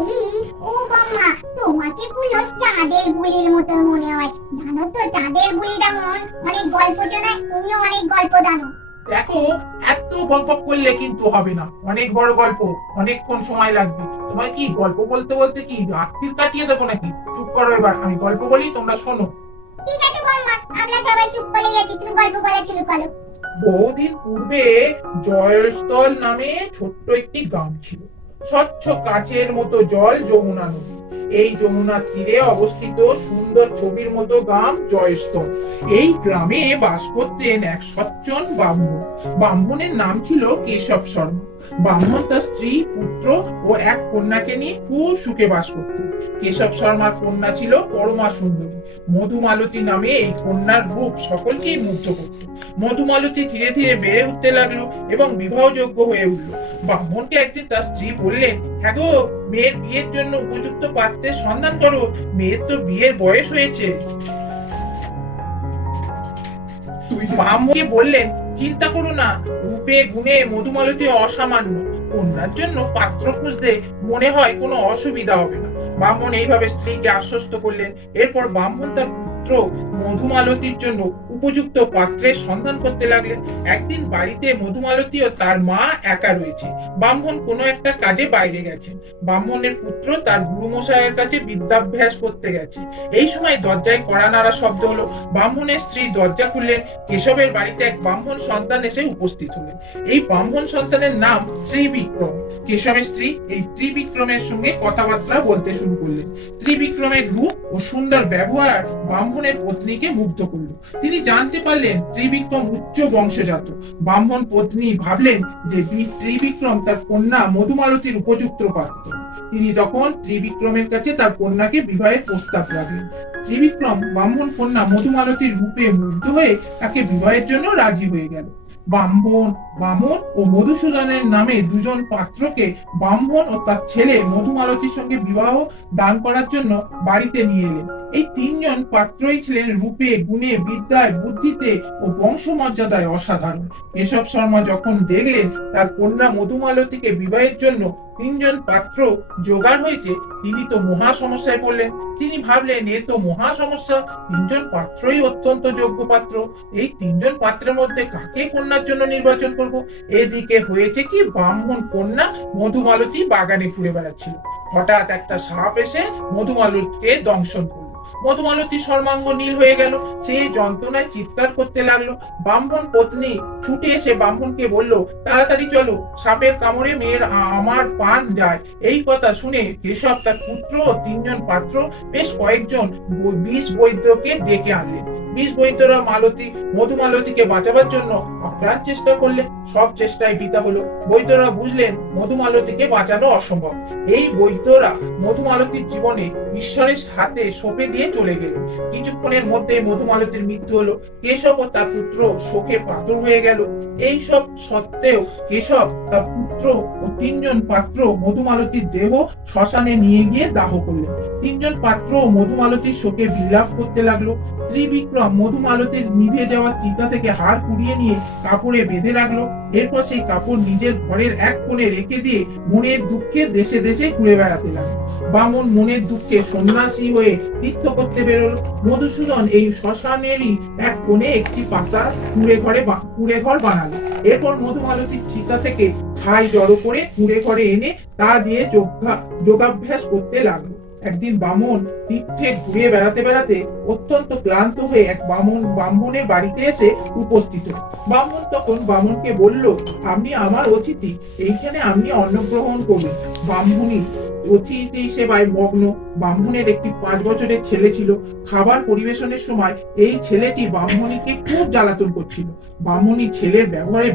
বলি? ও বাম্মা তোমাকে পুরো চাঁদের বুলির মতো মনে হয়। জানো তো চাঁদের বুলি যেমন অনেক গল্প শোনায় তুমিও অনেক গল্প জানো। দেখো এত বক বক করলে কিন্তু হবে না। অনেক বড় গল্প অনেকক্ষণ সময় লাগবে। তোমার কি গল্প বলতে বলতে কি রাত্রির কাটিয়ে দেবো নাকি? চুপ করো এবার আমি গল্প বলি তোমরা শোনো। ঠিক আছে বাম্মা আমরা সবাই চুপ করে তুমি গল্প বলা শুরু করো। বহুদিন পূর্বে জয়স্থল নামে ছোট্ট একটি গ্রাম ছিল। স্বচ্ছ কাচের মতো জল যমুনা নদী। এই যমুনার তীরে অবস্থিত সুন্দর ছবির মতো গ্রাম জয়স্থল এই গ্রামে বাস করতেন এক সজ্জন ব্রাহ্মণ। ব্রাহ্মণের নাম ছিল কেশব শর্মা। ব্রাহ্মণ তার স্ত্রী, পুত্র ও এক কন্যাকে নিয়ে খুব সুখে বাস করতেন কেশব শর্মার কন্যা ছিল পরমা সুন্দরী। মধুমালতী নামে এই কন্যার রূপ সকলকেই মুগ্ধ করত। মধুমালতী ধীরে ধীরে বেড়ে উঠতে লাগল এবং বিবাহযোগ্য হয়ে উঠল। ব্রাহ্মণকে একদিন তার স্ত্রী বললেন হ্যাঁ গো মেয়ের বিয়ের জন্য উপযুক্ত পাত্রের সন্ধান করো। মেয়ের তো বিয়ের বয়স হয়েছে। মামুকে বললেন চিন্তা করো না রূপে গুণে মধুমালতী অসামান্য। কন্যার জন্য পাত্র খুঁজতে মনে হয় কোনো অসুবিধা হবে না। ব্রাহ্মণ এইভাবে স্ত্রীকে আশ্বস্ত করলেন। এরপর ব্রাহ্মণ তার পুত্র মধুমালতীর জন্য উপযুক্ত পাত্রের সন্ধান করতে লাগলেন। একদিন বাড়িতে মধুমালতী ও তার মা একা রয়েছে। ব্রাহ্মণ কোনো একটা কাজে বাইরে গেছেন ব্রাহ্মণের পুত্র তার গুরুমশাইয়ের কাছে বিদ্যাভ্যাস করতে গেছে। এই সময় দরজায় কড়া নাড়া শব্দ হলো। ব্রাহ্মণের স্ত্রী দরজা খুললেন। কেশবের বাড়িতে এক ব্রাহ্মণ সন্তান এসে উপস্থিত হলেন। এই ব্রাহ্মণ সন্তানের নাম ত্রিবিক্রম। কেশবের স্ত্রী এই ত্রিবিক্রমের সঙ্গে কথাবার্তা বলতে শুরু করলেন। ত্রিবিক্রমের রূপ ও সুন্দর ব্যবহার ব্রাহ্মণের পত্নীকে মুগ্ধ করল। তিনি জানতে পারলেন ত্রিবিক্রম উচ্চ বংশজাত। ব্রাহ্মণ পত্নী ভাবলেন যে ত্রিবিক্রম তার কন্যা মধুমালতীর উপযুক্ত পাত্র। তিনি তখন ত্রিবিক্রমের কাছে তার কন্যাকে বিবাহের প্রস্তাব রাখলেন। ত্রিবিক্রম ব্রাহ্মণ কন্যা মধুমালতীর রূপে মুগ্ধ হয়ে তাকে বিবাহের জন্য রাজি হয়ে গেল। ব্রাহ্মণ বামন ও মধুসূদনের নামে দুজন পাত্রকে ব্রাহ্মণ ও তার ছেলে মধুমালতীর সঙ্গে বিবাহ দান করার জন্য বাড়িতে নিয়ে এলেন। এই তিনজন পাত্রই ছিলেন রূপে, গুণে, বিদ্যায়, বুদ্ধিতে ও বংশমর্যাদায় অসাধারণ। কেশব শর্মা যখন দেখলেন তার কন্যা মধুমালতীকে বিবাহের জন্য তিনজন পাত্র জোগাড় হয়েছে, তিনি তো মহা সমস্যায় পড়লেন। তিনি ভাবলেন, এ তো মহা সমস্যা। তিনজন পাত্রই অত্যন্ত যোগ্য পাত্র। এই তিনজন পাত্রের মধ্যে কাকে কন্যার জন্য নির্বাচন করব? এদিকে হয়েছে কি, ব্রাহ্মণ কন্যা মধুমালতী বাগানে ঘুরে বেড়াচ্ছিল। হঠাৎ একটা সাপ এসে মধুমালতীকে দংশন করল। মধুমালতী সর্বাঙ্গ নীল হয়ে গেল। সে যন্ত্রণায় চিৎকার করতে লাগল। ব্রাহ্মণ পত্নী ছুটে এসে ব্রাহ্মণকে বলল, তাড়াতাড়ি চলো, সাপের কামড়ে মেয়ের আমার পান যায়। এই কথা শুনে কেশব তার পুত্র ও তিনজন পাত্র, বেশ কয়েকজন বিষ বৈদ্যকে ডেকে আনলেন। বিষ বৈদ্যরা মালতী মধুমালতীকে বাঁচাবার জন্য আপ্রাণ চেষ্টা করলেন। সব চেষ্টায় বিতা হলো। বৈদ্যরা বুঝলেন মধুমালতীকে বাঁচানো অসম্ভব। এই বৈদ্যরা মধুমালতীর জীবনে ঈশ্বরের হাতে সঁপে দিয়ে চলে গেলেন। কিছুক্ষণের মধ্যে মধুমালতীর মৃত্যু হলো। কেশব ও তার পুত্র শোকে পাথর হয়ে গেল। এই সব সত্ত্বেও কেশব তার পুত্র ও তিনজন পাত্র মধুমালতীর দেহ শ্মশানে নিয়ে গিয়ে দাহ করলেন। তিনজন পাত্র মধুমালতীর শোকে বিলাপ করতে লাগল। ত্রিবিক্রম মধুমালতীর নিভে যাওয়া চিতা থেকে হাড় কুড়িয়ে নিয়ে কাপড়ে বেঁধে রাখল। এরপর সেই কাপড় নিজের ঘরের এক কোণে রেখে দিয়ে মনের দুঃখে দেশে দেশে ঘুরে বেড়াতে লাগল। বামন মনের দুঃখে সন্ন্যাসী হয়ে তীর্থ করতে বেরোলো। মধুসূদন এই শ্মশানেরই এক কোণে একটি পাতা কুড়ে ঘরে কুড়ে ঘর বানালো। এরপর মধুমালতীর চিতা থেকে ছাই জড়ো করে কুড়ে করে এনে তা দিয়ে যোগা- যোগাভ্যাস করতে লাগল। একদিন বামন তীর্থে ঘুরে বেড়াতে বেড়াতে অত্যন্ত ক্লান্ত হয়ে এক বামন ব্রাহ্মণের বাড়িতে এসে উপস্থিত। ব্রাহ্মণ তখন বামনকে বলল, আপনি আমার অতিথি, এইখানে আপনি অন্নগ্রহণ করুন ব্রাহ্মণী অতিথি সেবায় মগ্ন। ব্রাহ্মণের একটি পাঁচ বছরের ছেলে ছিল। খাবার পরিবেশনের সময় এই ছেলেটি ব্রাহ্মণীকে খুব জ্বালাতন করছিল। ব্রাহ্মণী ছেলের ব্যবহারে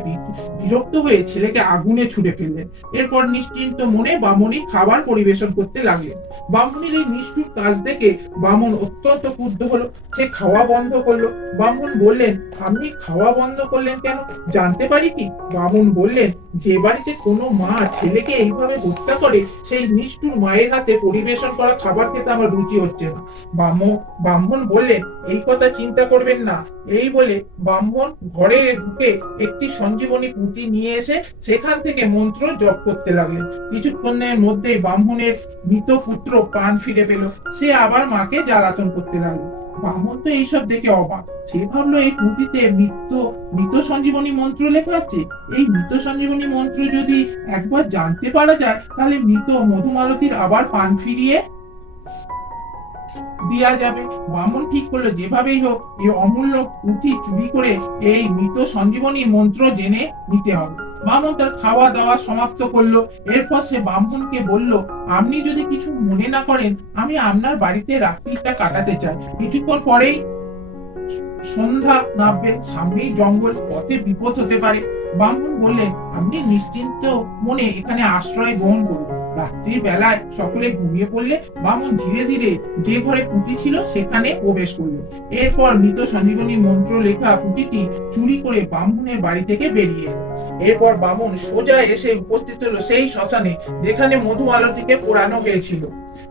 বিরক্ত হয়ে ছেলেকে আগুনে ছুড়ে ফেললেন। এরপর নিশ্চিন্ত মনে ব্রাহ্মণী খাবার পরিবেশন করতে লাগলেন। ব্রাহ্মণ বামুনের এই নিষ্ঠুর কাজ দেখে বামন অত্যন্ত ক্রুদ্ধ হলো। সে খাওয়া বন্ধ করল। বামুন বললেন, আপনি খাওয়া বন্ধ করলেন কেন? জানতে পারি কি? বামুন বললেন, যে বাড়িতে কোনো মা ছেলেকে এইভাবে হত্যা করে, সেই নিষ্ঠুর মায়ের হাতে পরিবেশন করা খাবার খেতে আমার রুচি হচ্ছে না। ব্রাহ্মণ ব্রাহ্মণ বললেন, এই কথা চিন্তা করবেন না। এই বলে ব্রাহ্মণ ঘরে ঢুকে একটি সঞ্জীবনী পুঁতি নিয়ে এসে সেখান থেকে মন্ত্র জপ করতে লাগলেন। কিছুক্ষণের মধ্যে ব্রাহ্মণের মৃত পুত্র প্রাণ ফিরে পেল। সে আবার মাকে জ্বালাতন করতে লাগল। বামন তো এইসব দেখে অবাক। সে ভাবলো, এই পুঁতিতে মৃত্য মৃত সঞ্জীবনী মন্ত্র লেখা আছে এই মৃত সঞ্জীবনী মন্ত্র যদি একবার জানতে পারা যায়, তাহলে মৃত মধুমালতির আবার পান ফিরিয়ে দেওয়া যাবে। বামন ঠিক করল, যেভাবেই হোক, এই অমূল্য পুঁথি চুরি করে এই মৃত সঞ্জীবনী মন্ত্র জেনে নিতে হবে। বামন তার খাওয়া দাওয়া সমাপ্ত করল। এরপর সে ব্রাহ্মণকে বলল, আপনি যদি কিছু মনে না করেন, আমি আপনার বাড়িতে রাত্রিটা কাটাতে চাই। কিছুক্ষণ পরেই সন্ধ্যা নামবে। সামনেই জঙ্গল, পথে বিপদ হতে পারে। ব্রাহ্মণ বললেন, আপনি নিশ্চিন্ত মনে এখানে আশ্রয় গ্রহণ করুন। রাত্রির বেলায় সকলে ঘুমিয়ে পড়লে বামন ধীরে ধীরে যে ঘরে পুঁতি ছিল সেখানে প্রবেশ করল। এরপর মৃত সঞ্জীবনী মন্ত্র লেখা পুঁতিটি চুরি করে ব্রাহ্মণের বাড়ি থেকে বেরিয়ে এরপর বামন সোজা এসে উপস্থিত হলো সেই শ্মশানে যেখানে মধু আলতিকে পোড়ানো হয়েছিল।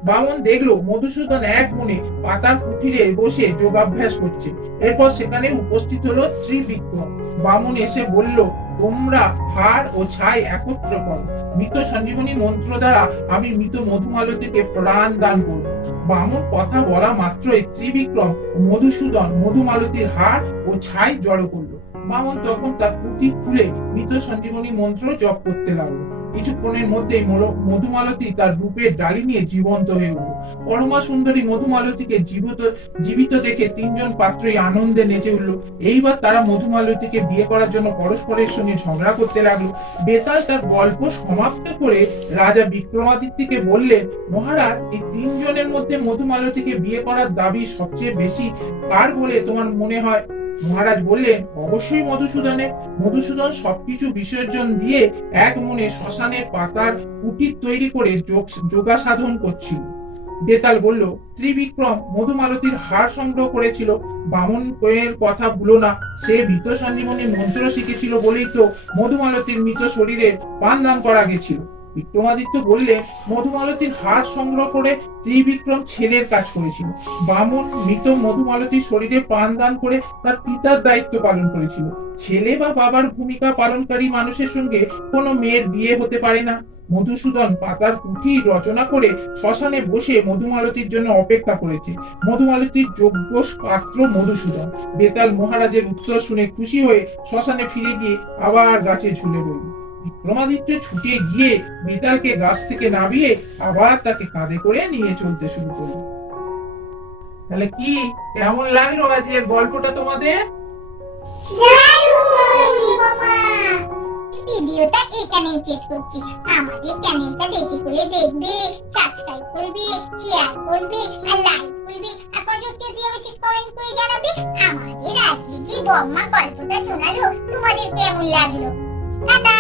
বামন দেখল মধুসূদন এক মনে পাতার কুঠিরে বসে যোগাভ্যাস করছে। এরপর সেখানে উপস্থিত হলো ত্রিবিক্রম। বামন এসে বলল তোমরা হাড় ও ছাই একত্র করো। মৃত সঞ্জীবনী মন্ত্র দ্বারা আমি মৃত মধুমালতীকে প্রাণ দান করব। বামন কথা বলা মাত্রই ত্রিবিক্রম, মধুসূদন, মধুমালতীর হাড় ও ছাই জড়ো করল। বামন তখন তার পুঁতি খুলে মৃত সঞ্জীবনী মন্ত্র জপ করতে লাগল। কিছুক্ষণের মধ্যেই মল- মধুমালতী তার রূপের ডালি নিয়ে জীবন্ত হয়ে উঠল। পরমা সুন্দরী মধুমালতীকে জীবিত জীবিত দেখে তিনজন পাত্রই আনন্দে নেচে উঠল। এইবার তারা মধুমালতীকে বিয়ে করার জন্য পরস্পরের সঙ্গে ঝগড়া করতে লাগল। বেতাল তার গল্প সমাপ্ত করে রাজা বিক্রমাদিত্যকে বললেন, মহারাজ, এই তিনজনের মধ্যে মধুমালতীকে বিয়ে করার দাবি সবচেয়ে বেশি কার বলে তোমার মনে হয়? মহারাজ বললেন, অবশ্যই মধুসূদনের মধুসূদন সবকিছু বিসর্জন দিয়ে এক মনে শ্মশানের পাতার কুটির তৈরি করে যোগ যোগা সাধন করছিল। বেতাল বলল, ত্রিবিক্রম, মধুমালতীর হার সংগ্রহ করেছিল। বামন এর কথা ভুলো না। সে ভীত সঞ্জীবনী মন্ত্র শিখেছিল বলেই তো মধুমালতীর মৃত শরীরে পান দান করা গেছিল। বিক্রমাদিত্য বললেন, মধুমালতীর হার সংগ্রহ করে ত্রিবিক্রম ছেলের কাজ করেছিল। বামন মৃত মধুমালতীর শরীরে প্রাণ দান করে তার পিতার দায়িত্ব পালন করেছিল। ছেলে বা বাবার ভূমিকা পালনকারী মানুষের সঙ্গে কোনো মেয়ের বিয়ে হতে পারে না। মধুসূদন পাতার পুঁথি রচনা করে শ্মশানে বসে মধুমালতীর জন্য অপেক্ষা করেছে। মধুমালতীর যোগ্য পাত্র মধুসূদন। বেতাল মহারাজের উত্তর শুনে খুশি হয়ে শ্মশানে ফিরে গিয়ে আবার গাছে ঝুলে রইল। বিক্রমাদিত্য ছুটে গিয়ে বেতালকে গাছ থেকে নামিয়ে আবার তাকে কাঁধে করে নিয়ে চলতে শুরু করল। তাহলে কি কেমন লাগল আজকের গল্পটা তোমাদের? ভিডিওটা এখানেই শেষ করছি। আমাদের চ্যানেলটা বেশি করে দেখবে সাবস্ক্রাইব করবে শেয়ার করবে, আর লাইক করবে, আর প্রযুক্তি দিয়ে উচিত কমেন্ট করে জানাবে। আমাদের আজকে যে বম্মা গল্পটা শোনালো, তোমাদের কেমন লাগল? টাটা!